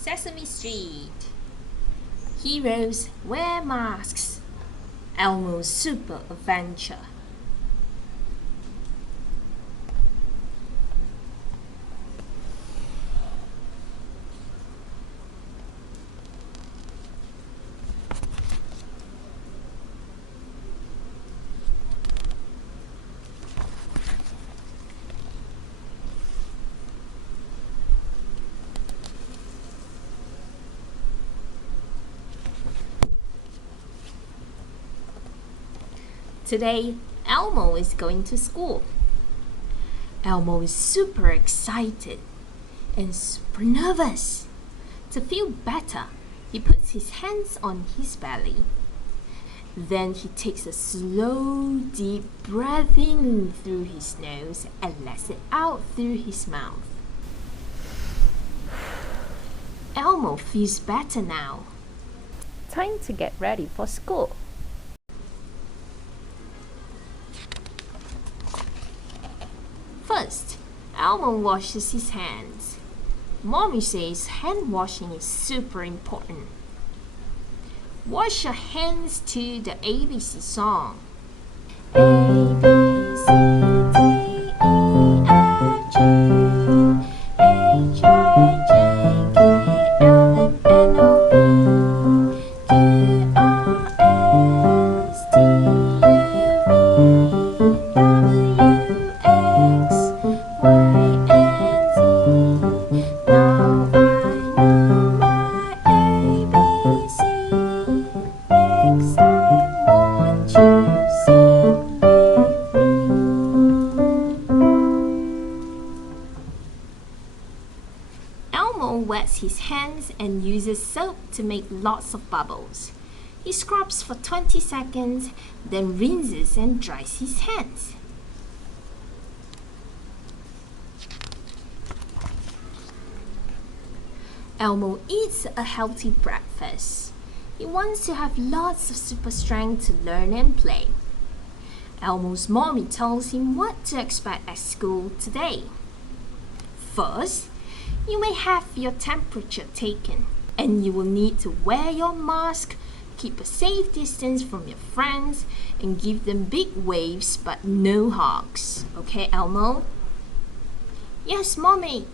Sesame Street. Heroes wear masks. Elmo's super adventure. Today, Elmo is going to school. Elmo is super excited and super nervous. To feel better, he puts his hands on his belly. Then he takes a slow, deep breath in through his nose and lets it out through his mouth. Elmo feels better now. Time to get ready for school. First, Elmo washes his hands. Mommy says hand washing is super important. Wash your hands to the ABC song. A, B, C, D, E, F, G, H, I, J, K, L, M, N, O, P, Q, R, S, T, U, V, W, X, Y, and Z. Now I know my ABC. Next time, won't you sing with me? Elmo wets his hands and uses soap to make lots of bubbles. He scrubs for 20 seconds, then rinses and dries his hands. Elmo eats a healthy breakfast. He wants to have lots of super strength to learn and play. Elmo's mommy tells him what to expect at school today. First, you may have your temperature taken, and you will need to wear your mask, keep a safe distance from your friends, and give them big waves but no hugs. Okay, Elmo? Yes, Mommy.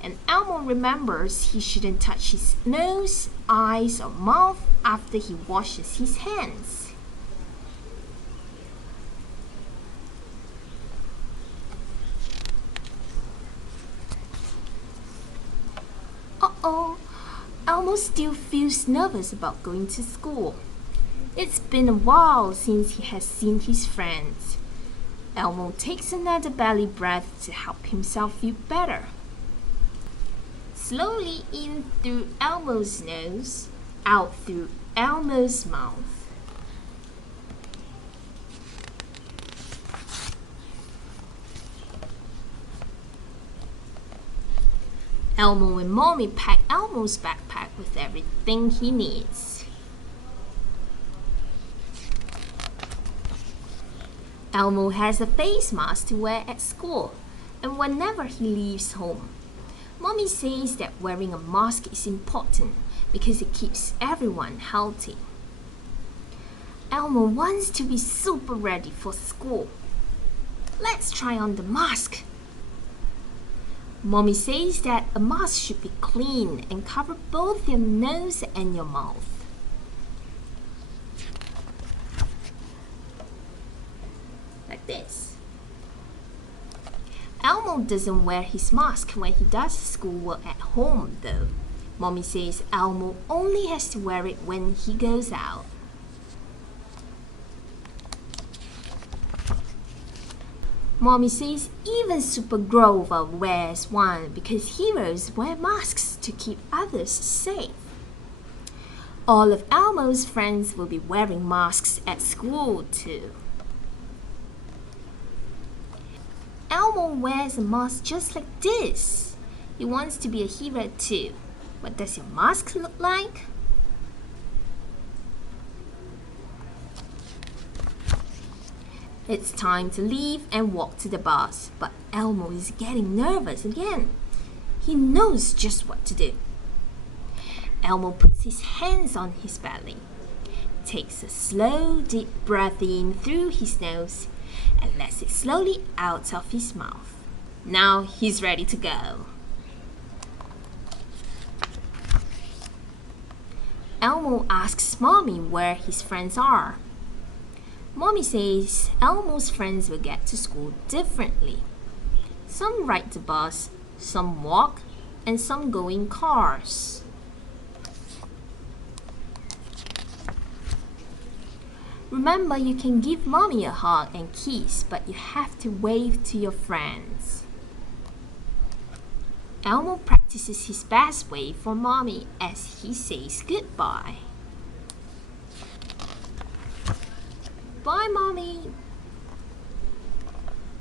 And Elmo remembers he shouldn't touch his nose, eyes, or mouth after he washes his hands. Uh-oh, Elmo still feels nervous about going to school. It's been a while since he has seen his friends. Elmo takes another belly breath to help himself feel better. Slowly in through Elmo's nose, out through Elmo's mouth. Elmo and Mommy pack Elmo's backpack with everything he needs. Elmo has a face mask to wear at school and whenever he leaves home. Mommy says that wearing a mask is important because it keeps everyone healthy. Elmo wants to be super ready for school. Let's try on the mask. Mommy says that a mask should be clean and cover both your nose and your mouth. Like this. Elmo doesn't wear his mask when he does schoolwork at home though. Mommy says Elmo only has to wear it when he goes out. Mommy says even Super Grover wears one because heroes wear masks to keep others safe. All of Elmo's friends will be wearing masks at school too. Elmo wears a mask just like this. He wants to be a hero too. What does your mask look like? It's time to leave and walk to the bus, but Elmo is getting nervous again. He knows just what to do. Elmo puts his hands on his belly, takes a slow, deep breath in through his nose, and lets it slowly out of his mouth. Now he's ready to go. Elmo asks Mommy where his friends are. Mommy says Elmo's friends will get to school differently. Some ride the bus, some walk, and some go in cars. Remember, you can give Mommy a hug and kiss, but you have to wave to your friends. Elmo practices his best wave for Mommy as he says goodbye. Bye, Mommy.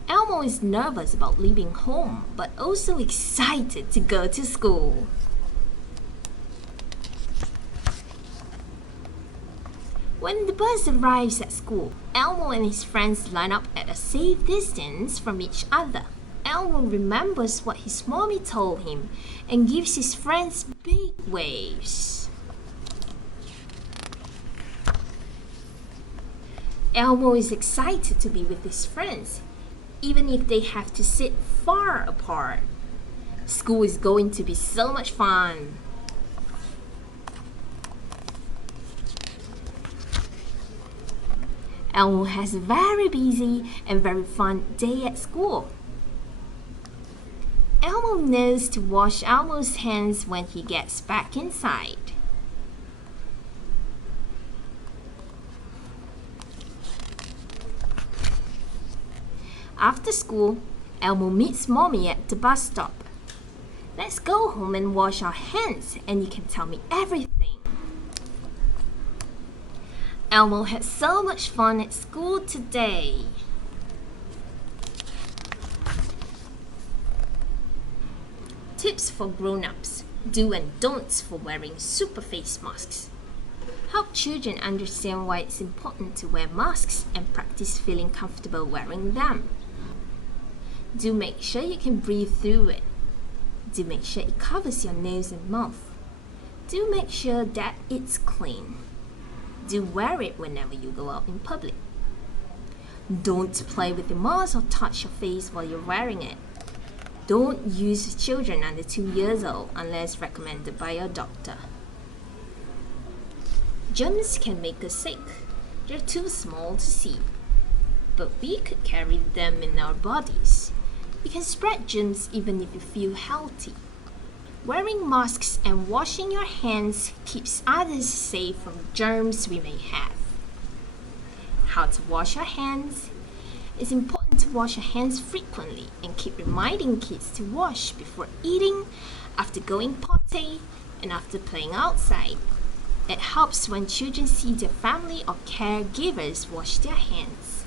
Elmo is nervous about leaving home, but also excited to go to school. When the bus arrives at school, Elmo and his friends line up at a safe distance from each other. Elmo remembers what his mommy told him and gives his friends big waves. Elmo is excited to be with his friends, even if they have to sit far apart. School is going to be so much fun. Elmo has a very busy and very fun day at school. Elmo knows to wash Elmo's hands when he gets back inside. After school, Elmo meets Mommy at the bus stop. Let's go home and wash our hands, and you can tell me everything. Elmo had so much fun at school today. Tips for grown-ups. Do and don'ts for wearing super face masks. Help children understand why it's important to wear masks and practice feeling comfortable wearing them. Do make sure you can breathe through it. Do make sure it covers your nose and mouth. Do make sure that it's clean. Do wear it whenever you go out in public. Don't play with the mask or touch your face while you're wearing it. Don't use children under 2 years old unless recommended by your doctor. Germs can make us sick. They're too small to see, but we could carry them in our bodies. You can spread germs even if you feel healthy. Wearing masks and washing your hands keeps others safe from germs we may have. How to wash your hands? It's important to wash your hands frequently and keep reminding kids to wash before eating, after going potty, and after playing outside. It helps when children see their family or caregivers wash their hands.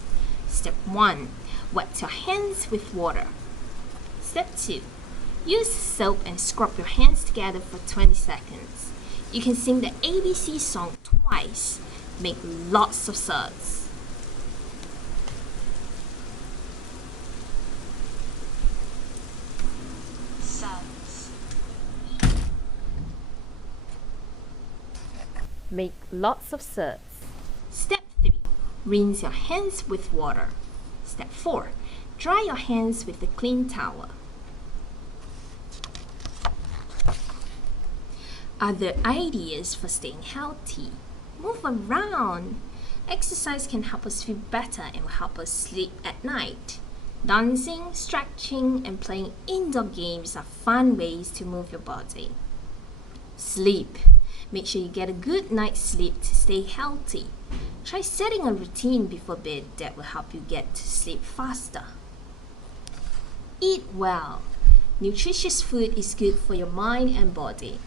Step 1. Wet your hands with water. Step 2. Use soap and scrub your hands together for 20 seconds. You can sing the ABC song twice. Make lots of suds. Suds. Make lots of suds. Step 3. Rinse your hands with water. Step 4. Dry your hands with a clean towel. Other ideas for staying healthy. Move around. Exercise can help us feel better and will help us sleep at night. Dancing, stretching, and playing indoor games are fun ways to move your body. Sleep. Make sure you get a good night's sleep to stay healthy. Try setting a routine before bed that will help you get to sleep faster. Eat well. Nutritious food is good for your mind and body.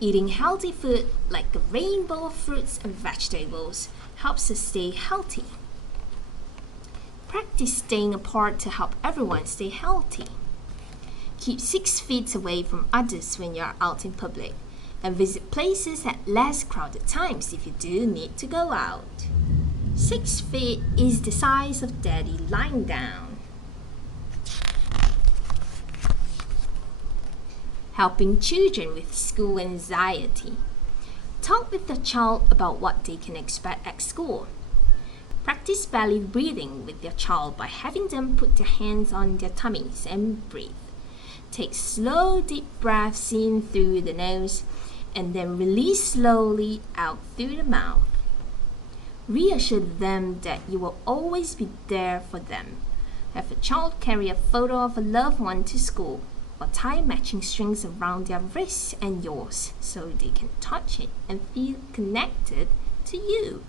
Eating healthy food like a rainbow of fruits and vegetables helps us stay healthy. Practice staying apart to help everyone stay healthy. Keep 6 feet away from others when you're out in public, and visit places at less crowded times if you do need to go out. 6 feet is the size of Daddy lying down. Helping children with school anxiety. Talk with the child about what they can expect at school. Practice belly breathing with your child by having them put their hands on their tummies and breathe. Take slow, deep breaths in through the nose and then release slowly out through the mouth. Reassure them that you will always be there for them. Have a child carry a photo of a loved one to school or tie matching strings around their wrists and yours so they can touch it and feel connected to you.